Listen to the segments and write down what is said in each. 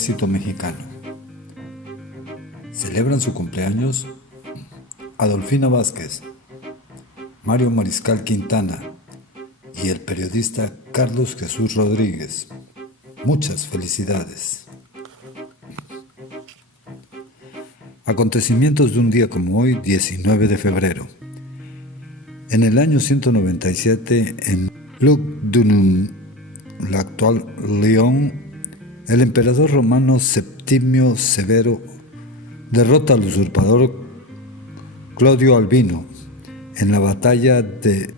ejército mexicano. Celebran su cumpleaños Adolfina Vázquez, Mario Mariscal Quintana y el periodista Carlos Jesús Rodríguez. Muchas felicidades. Acontecimientos de un día como hoy, 19 de febrero. En el año 197, en Lugdunum, la actual León, el emperador romano Septimio Severo derrota al usurpador Clodio Albino en la batalla de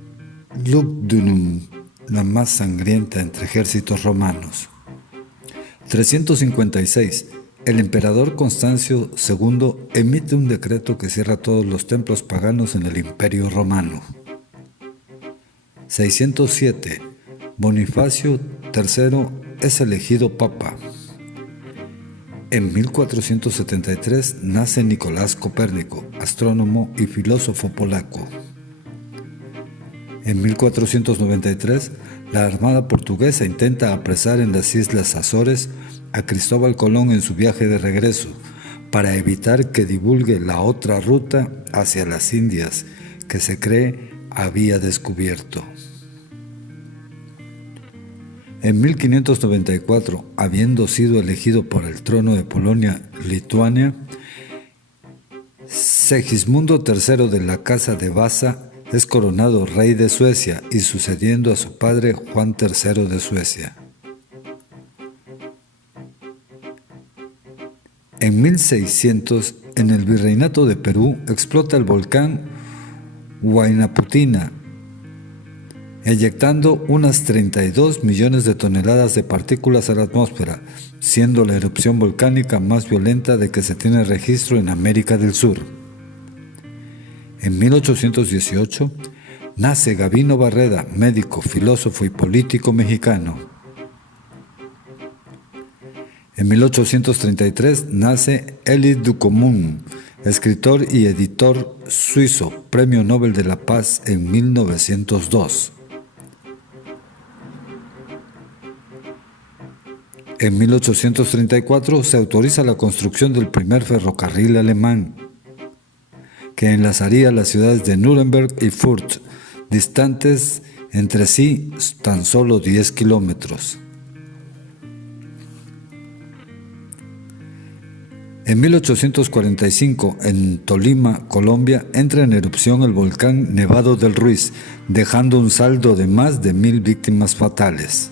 Lugdunum, la más sangrienta entre ejércitos romanos. 356. El emperador Constancio II emite un decreto que cierra todos los templos paganos en el Imperio Romano. 607. Bonifacio III es elegido papa. En 1473 nace Nicolás Copérnico, astrónomo y filósofo polaco. En 1493, la Armada portuguesa intenta apresar en las Islas Azores a Cristóbal Colón en su viaje de regreso, para evitar que divulgue la otra ruta hacia las Indias que se cree había descubierto. En 1594, habiendo sido elegido por el trono de Polonia-Lituania, Segismundo III de la Casa de Vasa es coronado rey de Suecia y sucediendo a su padre Juan III de Suecia. En 1600, en el Virreinato de Perú, explota el volcán Huaynaputina, eyectando unas 32 millones de toneladas de partículas a la atmósfera, siendo la erupción volcánica más violenta de que se tiene registro en América del Sur. En 1818, nace Gavino Barreda, médico, filósofo y político mexicano. En 1833 nace Elie Ducommun, escritor y editor suizo, Premio Nobel de la Paz en 1902. En 1834 se autoriza la construcción del primer ferrocarril alemán, que enlazaría las ciudades de Nuremberg y Fürth, distantes entre sí tan solo 10 kilómetros. En 1845, en Tolima, Colombia, entra en erupción el volcán Nevado del Ruiz, dejando un saldo de más de 1000 víctimas fatales.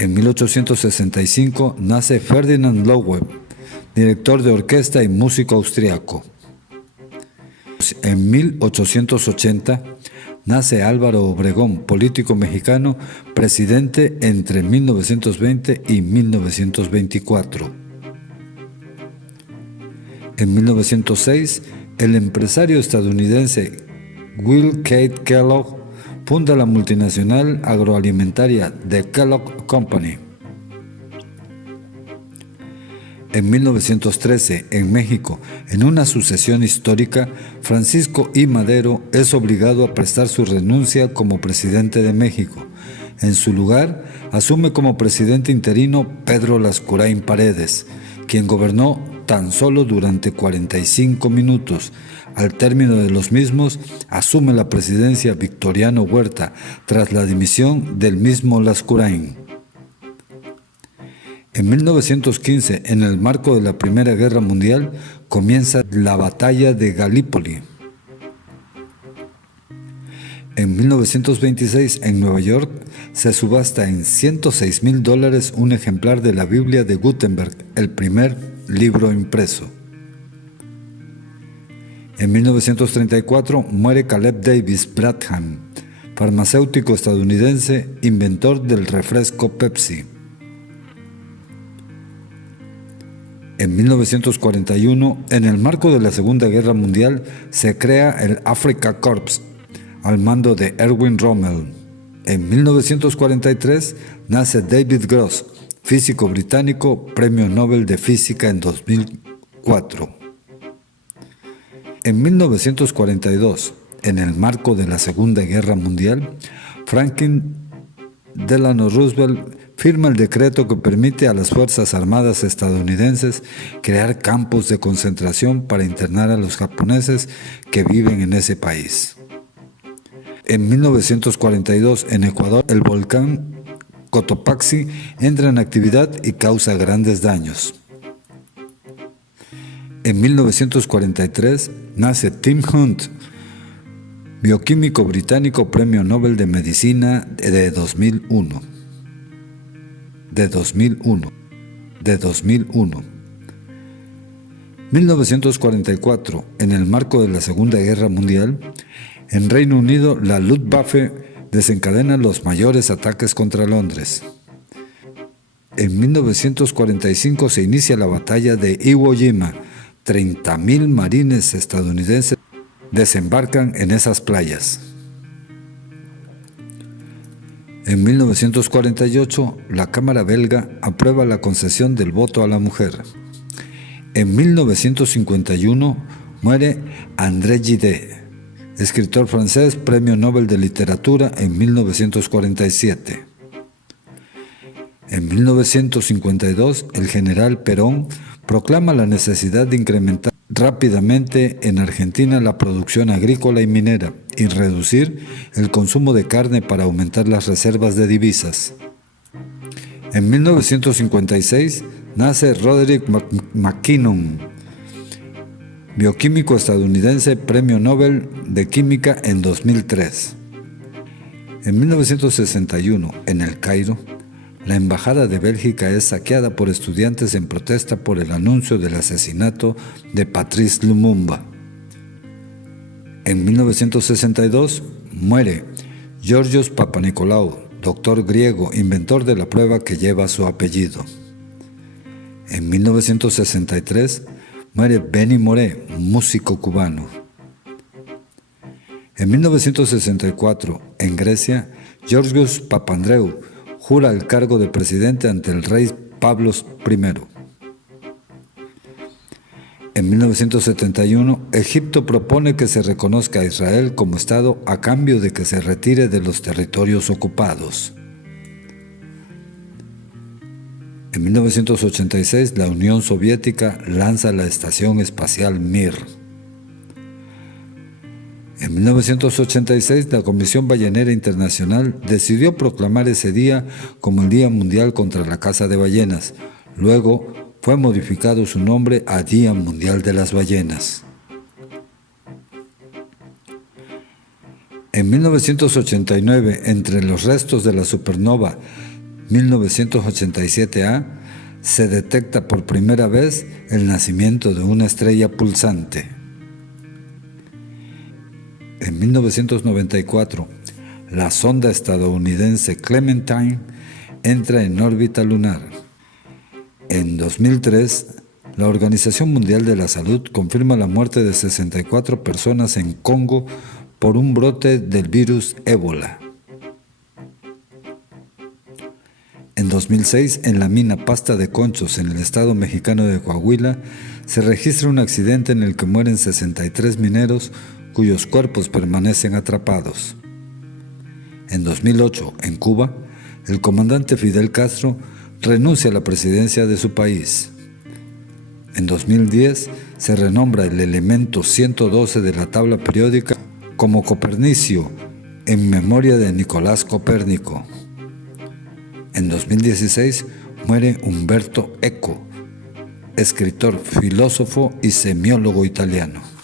En 1865 nace Ferdinand Loewe, director de orquesta y músico austriaco. En 1880 nace Álvaro Obregón, político mexicano, presidente entre 1920 y 1924. En 1906, el empresario estadounidense Will Kate Kellogg funda la multinacional agroalimentaria The Kellogg Company. En 1913, en México, en una sucesión histórica, Francisco I. Madero es obligado a prestar su renuncia como presidente de México. En su lugar, asume como presidente interino Pedro Lascurain Paredes, quien gobernó tan solo durante 45 minutos. Al término de los mismos, asume la presidencia Victoriano Huerta, tras la dimisión del mismo Lascurain. En 1915, en el marco de la Primera Guerra Mundial, comienza la Batalla de Galípoli. En 1926, en Nueva York, se subasta en $106,000 un ejemplar de la Biblia de Gutenberg, el primer libro impreso. En 1934 muere Caleb Davis Bradham, farmacéutico estadounidense, inventor del refresco Pepsi. En 1941, en el marco de la Segunda Guerra Mundial, se crea el Africa Corps, al mando de Erwin Rommel. En 1943 nace David Gross, físico británico, Premio Nobel de Física en 2004. En 1942, en el marco de la Segunda Guerra Mundial, Franklin Delano Roosevelt firma el decreto que permite a las Fuerzas Armadas estadounidenses crear campos de concentración para internar a los japoneses que viven en ese país. En 1942, en Ecuador, el volcán Cotopaxi entra en actividad y causa grandes daños. En 1943 nace Tim Hunt, bioquímico británico, Premio Nobel de Medicina de 2001. De 2001. 1944, en el marco de la Segunda Guerra Mundial, en Reino Unido la Luftwaffe desencadena los mayores ataques contra Londres. En 1945 se inicia la batalla de Iwo Jima. 30.000 marines estadounidenses desembarcan en esas playas. En 1948, la Cámara belga aprueba la concesión del voto a la mujer. En 1951 muere André Gide, escritor francés, Premio Nobel de Literatura en 1947. En 1952, el general Perón proclama la necesidad de incrementar rápidamente en Argentina la producción agrícola y minera y reducir el consumo de carne para aumentar las reservas de divisas. En 1956 nace Roderick MacKinnon, bioquímico estadounidense, Premio Nobel de Química en 2003. En 1961, en El Cairo, la embajada de Bélgica es saqueada por estudiantes en protesta por el anuncio del asesinato de Patrice Lumumba. En 1962 muere Georgios Papanikolaou, doctor griego, inventor de la prueba que lleva su apellido. En 1963 muere Benny Moré, músico cubano. En 1964, en Grecia, Georgios Papandreou jura el cargo de presidente ante el rey Pablo I. En 1971, Egipto propone que se reconozca a Israel como Estado a cambio de que se retire de los territorios ocupados. En 1986, la Unión Soviética lanza la Estación Espacial Mir. En 1986, la Comisión Ballenera Internacional decidió proclamar ese día como el Día Mundial contra la Caza de Ballenas. Luego fue modificado su nombre a Día Mundial de las Ballenas. En 1989, entre los restos de la supernova 1987A, se detecta por primera vez el nacimiento de una estrella pulsante. En 1994, la sonda estadounidense Clementine entra en órbita lunar. En 2003, la Organización Mundial de la Salud confirma la muerte de 64 personas en Congo por un brote del virus ébola. En 2006, en la mina Pasta de Conchos, en el estado mexicano de Coahuila, se registra un accidente en el que mueren 63 mineros cuyos cuerpos permanecen atrapados. En 2008, en Cuba, el comandante Fidel Castro renuncia a la presidencia de su país. En 2010, se renombra el elemento 112 de la tabla periódica como Copernicio, en memoria de Nicolás Copérnico. En 2016, muere Umberto Eco, escritor, filósofo y semiólogo italiano.